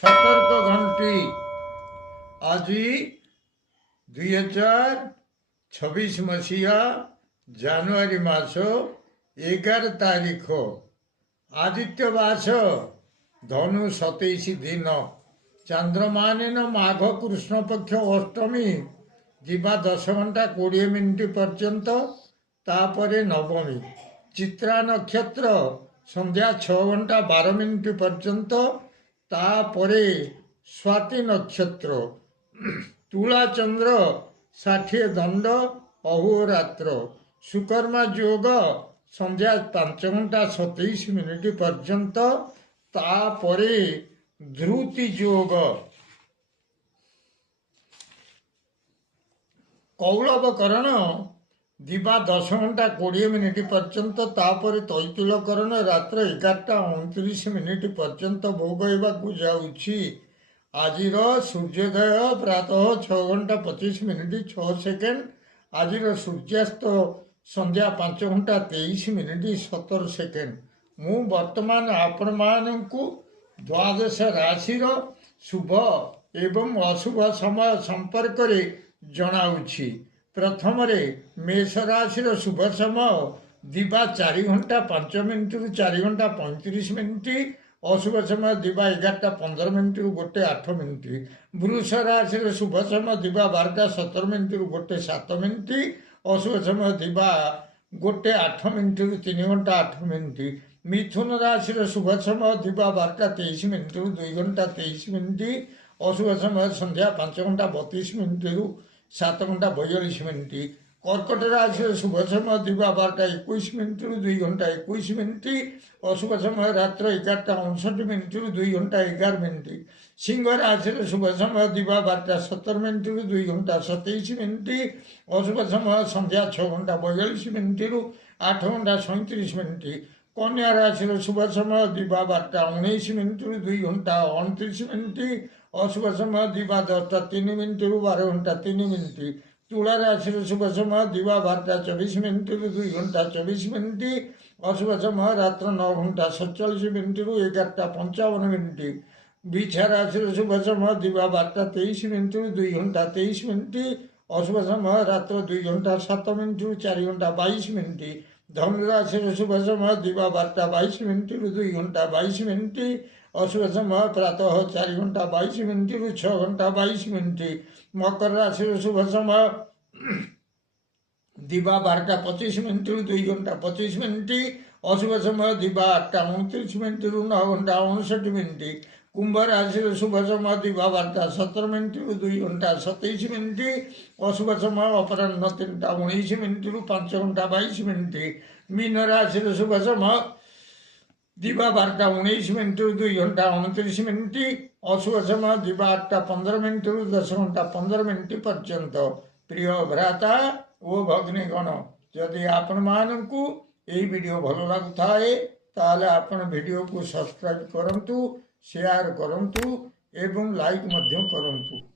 ସତର୍କ ଘଣ୍ଟି ଆଜି 2026 ଜାନୁଆରୀ ମାସ 11 ତାରିଖ ଆଦିତ୍ୟ ମାସ ଧନୁ 27 ଦିନ ଚନ୍ଦ୍ରମାନେନ ମାଘ କୃଷ୍ଣ ପକ୍ଷ ଅଷ୍ଟମୀ ଯିବା 10 ଘଣ୍ଟା 20 ମିନିଟ୍ ପର୍ଯ୍ୟନ୍ତ ତାପରେ ନବମୀ ଚିତ୍ରା ନକ୍ଷତ୍ର ସନ୍ଧ୍ୟା 6 ଘଣ୍ଟା 12 ମିନିଟ୍ ପର୍ଯ୍ୟନ୍ତ ତାପରେ ସ୍ୱାତି ନକ୍ଷତ୍ର ତୁଳା ଚନ୍ଦ୍ର 60 ଦଣ୍ଡ ଅହୋରାତ୍ର ସୁକର୍ମା ଯୋଗ ସନ୍ଧ୍ୟା 5 ଘଣ୍ଟା 27 ମିନିଟ୍ ପର୍ଯ୍ୟନ୍ତ ତାପରେ ଧୃତି ଯୋଗ କୌଳବକରଣ ଦିବା 10 ଘଣ୍ଟା 20 ମିନିଟ୍ ପର୍ଯ୍ୟନ୍ତ ତାପରେ ତୈତୁଳକରଣ ରାତ୍ର 11ଟା 29 ମିନିଟ୍ ପର୍ଯ୍ୟନ୍ତ ଭୋଗ ହେବାକୁ ଯାଉଛି। ଆଜିର ସୂର୍ଯ୍ୟୋଦୟ ପ୍ରାତଃ 6 ଘଣ୍ଟା 25 ମିନିଟ୍ 6 ସେକେଣ୍ଡ। ଆଜିର ସୂର୍ଯ୍ୟାସ୍ତ ସନ୍ଧ୍ୟା 5 ଘଣ୍ଟା 23 ମିନିଟ୍ 17 ସେକେଣ୍ଡ। ମୁଁ ବର୍ତ୍ତମାନ ଆପଣମାନଙ୍କୁ ଦ୍ୱାଦଶ ରାଶିର ଶୁଭ ଏବଂ ଅଶୁଭ ସମୟ ସମ୍ପର୍କରେ ଜଣାଉଛି। ପ୍ରଥମରେ ମେଷ ରାଶିର ଶୁଭ ସମୟ ଦିବା 4 ଘଣ୍ଟା 5 ମିନିଟ୍ରୁ 4 ଘଣ୍ଟା 35 ମିନିଟ୍। ଅଶୁଭ ସମୟ ଦିବା 11ଟା 15 ମିନିଟ୍ରୁ 1 8 ମିନିଟ୍। ବୃଷ ରାଶିର ଶୁଭ ସମୟ ଦିବା 12ଟା 17 ମିନିଟ୍ରୁ 1 7 ମିନିଟ୍। ଅଶୁଭ ସମୟ ଦିବା 1 8 ମିନିଟ୍ରୁ 3 ଘଣ୍ଟା 8 ମିନିଟ୍। ମିଥୁନ ରାଶିର ଶୁଭ ସମୟ ଦିବା 12ଟା 23 ମିନିଟ୍ରୁ 2 ଘଣ୍ଟା 23 ମିନିଟ୍। ଅଶୁଭ ସମୟ ସନ୍ଧ୍ୟା 5 ଘଣ୍ଟା 32 ମିନିଟ୍ରୁ 7 ଘଣ୍ଟା 42 ମିନିଟ୍। କର୍କଟ ରାଶିର ଶୁଭ ସମୟ ଦିବା 12ଟା 21 ମିନିଟ୍ରୁ 2 ଘଣ୍ଟା 21 ମିନିଟ୍। ଅଶୁଭ ସମୟ ରାତ୍ର 11ଟା 59 ମିନିଟ୍ରୁ 2 ଘଣ୍ଟା 11 ମିନିଟ୍। ସିଂହ ରାଶିର ଶୁଭ ସମୟ ଦିବା 12ଟା 17 ମିନିଟ୍ରୁ 2 ଘଣ୍ଟା 27 ମିନିଟ୍। ଅଶୁଭ ସମୟ ସନ୍ଧ୍ୟା 6 ଘଣ୍ଟା 42 ମିନିଟ୍ରୁ 8 ଘଣ୍ଟା 37 ମିନିଟ୍। କନ୍ୟା ରାଶିର ଶୁଭ ସମୟ ଦିବା 12ଟା 19 ମିନିଟ୍ରୁ 2 ଘଣ୍ଟା 29 ମିନିଟ୍। ଅଶୁଭ ସମୟ ଦିବା 10ଟା 3 ମିନିଟ୍ରୁ 12 ଘଣ୍ଟା 3 ମିନିଟ୍। ତୁଳା ରାଶିର ଶୁଭ ସମୟ ଦିବା 12ଟା 24 ମିନିଟ୍ରୁ 2 ଘଣ୍ଟା 24 ମିନିଟ୍। ଅଶୁଭ ସମୟ ରାତ୍ର 9 ଘଣ୍ଟା 47 ମିନିଟ୍ରୁ 11ଟା 55 ମିନିଟ୍। ବିଛା ରାଶିର ଶୁଭ ସମୟ ଦିବା 12ଟା 23 ମିନିଟ୍ରୁ 2 ଘଣ୍ଟା 23 ମିନିଟ୍। ଅଶୁଭ ସମୟ ରାତ୍ର 2 ଘଣ୍ଟା 7 ମିନିଟ୍ରୁ 4 ଘଣ୍ଟା 22 ମିନିଟ୍। ଧନୁ ରାଶିର ଶୁଭ ସମୟ ଦିବା 12ଟା 22 ମିନିଟ୍ରୁ 2 ଘଣ୍ଟା 22 ମିନିଟ୍। ଅଶୁଭ ସମୟ ପ୍ରାତଃ 4 ଘଣ୍ଟା 22 ମିନିଟ୍ରୁ 6 ଘଣ୍ଟା 22 ମିନିଟ୍। ମକର ରାଶିର ଶୁଭ ସମୟ ଦିବା 12ଟା 25 ମିନିଟ୍ରୁ 2 ଘଣ୍ଟା 25 ମିନିଟ୍। ଅଶୁଭ ସମୟ ଦିବା 8ଟା 29 ମିନିଟ୍ରୁ 9 ଘଣ୍ଟା 59 ମିନିଟ୍। କୁମ୍ଭ ରାଶିର ଶୁଭ ସମୟ ଦିବା 12ଟା 17 ମିନିଟ୍ରୁ 2 ଘଣ୍ଟା 27 ମିନିଟ୍। ଅଶୁଭ ସମୟ ଅପରାହ୍ନ 3ଟା 19 ମିନିଟ୍ରୁ 5 ଘଣ୍ଟା 22 ମିନିଟ୍। ମୀନ ରାଶିର ଶୁଭ ସମୟ ଦିବା 12ଟା 19 ମିନିଟ୍ରୁ 2 ଘଣ୍ଟା 29 ମିନିଟ୍। ଅଶୁଭ ସମୟ ଦିବା 8ଟା 15 ମିନିଟ୍ରୁ 10 ଘଣ୍ଟା 15 ମିନିଟ୍ ପର୍ଯ୍ୟନ୍ତ। ପ୍ରିୟ ଭ୍ରାତା ଓ ଭଗ୍ନୀଗଣ, ଯଦି ଆପଣମାନଙ୍କୁ ଏହି ଭିଡ଼ିଓ ଭଲ ଲାଗୁଥାଏ ତାହେଲେ ଆପଣ ଭିଡ଼ିଓକୁ ସବସ୍କ୍ରାଇବ୍ କରନ୍ତୁ, ସେୟାର କରନ୍ତୁ ଏବଂ ଲାଇକ୍ ମଧ୍ୟ କରନ୍ତୁ।